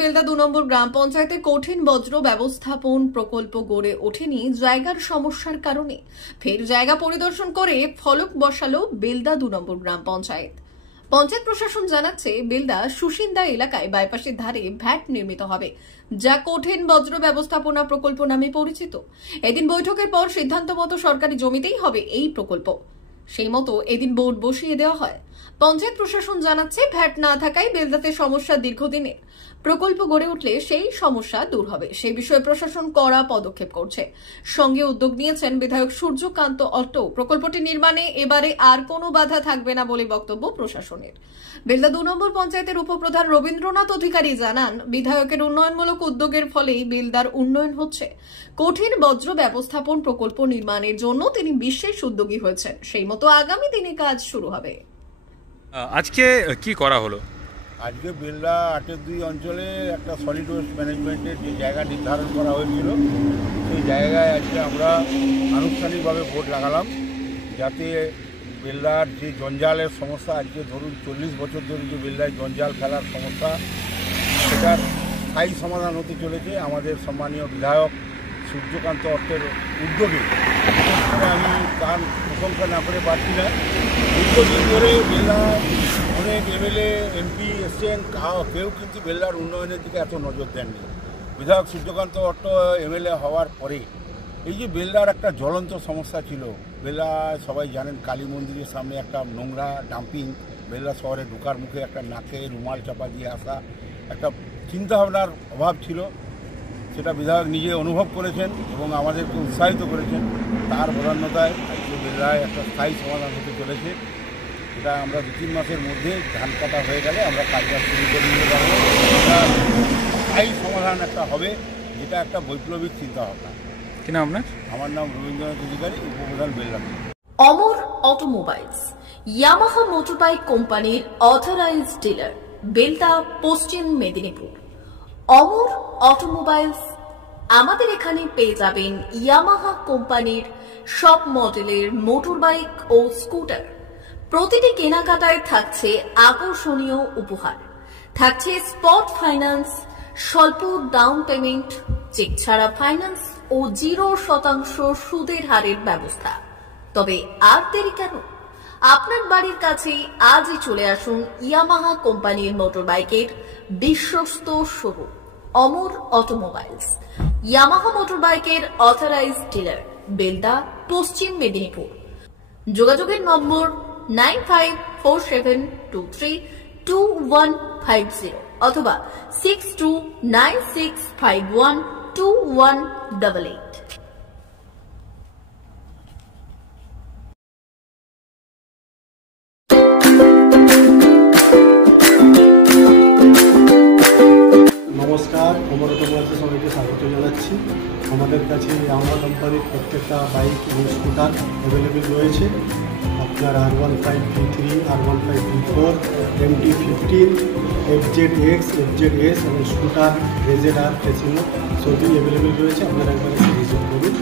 বেলদা ২ নম্বর গ্রাম পঞ্চায়েতে কঠিন বজ্র ব্যবস্থাপন প্রকল্প গড়ে ওঠেনি জায়গার সমস্যার কারণে। ফের জায়গা পরিদর্শন করে ফলক বসালো বেলদা ২ নম্বর গ্রাম পঞ্চায়েত। পঞ্চায়েত প্রশাসন জানাচ্ছে, বেলদা সুসিন্দা এলাকায় বাইপাসের ধারে ভ্যাট নির্মিত হবে, যা কঠিন বজ্র ব্যবস্থাপনা প্রকল্প নামে পরিচিত। এদিন বৈঠকের পর সিদ্ধান্ত মতো সরকারি জমিতেই হবে এই প্রকল্প। সেই মতো এদিন বোর্ড বসিয়ে দেওয়া হয়। পঞ্চায়েত প্রশাসন জানাচ্ছে, ভ্যাট না থাকায় বেলদাতে সমস্যা দীর্ঘদিনের। প্রকল্প গড়ে উঠলে সেই সমস্যা দূর হবে, সেই বিষয়ে প্রশাসন কড়া পদক্ষেপ করছে। সঙ্গে উদ্যোগ নিয়েছেন বিধায়ক সূর্যকান্ত অট্ট। প্রকল্পটি নির্মাণে এবারে আর কোনো বাধা থাকবে না বলে বক্তব্য প্রশাসনের। বেলদা ২ নম্বর পঞ্চায়েতের উপপ্রধান রবীন্দ্রনাথ অধিকারী জানান, বিধায়কের উন্নয়নমূলক উদ্যোগের ফলেই বেলদার উন্নয়ন হচ্ছে। কঠিন বজ্র ব্যবস্থাপন প্রকল্প নির্মাণের জন্য তিনি বিশেষ উদ্যোগী হয়েছেন। সেই মতো আগামী দিনে কাজ শুরু হবে। আজকে কি করা হলো? আজকে বেলদা ৮-২ অঞ্চলে একটা সলিড ওয়েস্ট ম্যানেজমেন্টের যে জায়গা নির্ধারণ করা হয়েছিল, সেই জায়গায় আজকে আমরা আনুষ্ঠানিকভাবে বোর্ড লাগালাম, যাতে বেলদার যে জঞ্জালের সমস্যা, আজকে ধরুন ৪০ বছর ধরে যে বেলদায় জঞ্জাল ফেলার সমস্যা, সেটার স্থায়ী সমাধান হতে চলেছে আমাদের সম্মানীয় বিধায়ক সূর্যকান্ত অট্টের উদ্যোগে। বিশেষ করে আমি তার প্রশংসা না করে পারছি না। দীর্ঘদিন ধরে বেলদা অনেক এমএলএ এমপি এসছেন, কেউ কিন্তু বেলদার উন্নয়নের দিকে এত নজর দেননি। বিধায়ক সূর্যকান্ত অট্ট এমএলএ হওয়ার পরে এই যে বেলদার একটা জ্বলন্ত সমস্যা ছিল, বেলদা সবাই জানেন কালী মন্দিরের সামনে একটা নোংরা ডাম্পিং, বেলদা শহরে ঢোকার মুখে একটা নাকে রুমাল চাপা দিয়ে আসা, একটা চিন্তাভাবনার অভাব ছিল। সেটা বিধায়ক নিজে অনুভব করেছেন এবং আমাদেরকে উৎসাহিত করেছেন। তার প্রধানতায় আজকে বেলদায় একটা স্থায়ী সমাধান হতে চলেছে। এটা আমরা ২-৩ মাসের মধ্যে ধান কাটা হয়ে গেলে আমরা কাজটা শুরু করে নিতে পারবো। এটা স্থায়ী সমাধান একটা হবে, যেটা একটা বৈপ্লবিক চিন্তাভাবনা। কি নাম আপনার? আমার নাম রবীন্দ্রনাথ অধিকারী, উপপ্রধান বেলদা। অমর অটোমোবাইলস, ইয়ামাহা মোটরবাইক কোম্পানির অথরাইজড ডিলার, বেলদা, পশ্চিম মেদিনীপুর। অমর অটোমোবাইলস, আমাদের এখানে পেয়ে যাবেন ইয়ামাহা কোম্পানির সব মডেলের মোটরবাইক ও স্কুটার। প্রতিটি কেনাকাটায় থাকছে আকর্ষণীয় উপহার, থাকছে স্পট ফাইন্যান্স, স্বল্প ডাউন পেমেন্ট, চেক ছাড়া ফাইন্যান্স ও 0% সুদের হারের ব্যবস্থা। তবে আর দেরি কেন? আপনার বাড়ির কাছেই আজই চলে আসুন ইয়ামাহা কোম্পানির মোটরবাইকের বিশ্বস্ত শোরুম অমর অটোমোবাইলস, ইয়ামাহা মোটরবাইকের অথরাইজড ডিলার, বেলদা, পশ্চিম মেদিনীপুর। যোগাযোগের নম্বর 9547232150 অথবা 6296512188। নমস্কার, অমর অটোমোবাইলসে সবাইকে স্বাগত জানাচ্ছি। আমাদের কাছে ইয়ামাহা কোম্পানির প্রত্যেকটা বাইক এবং স্কুটার অ্যাভেলেবেল রয়েছে। আপনার R15 V3, R15 V4, MT-15, FZX, FZS এবং স্কুটার RZR ফেসিনো সবই অ্যাভেলেবেল রয়েছে। আপনারা একবার ভিজিট করুন।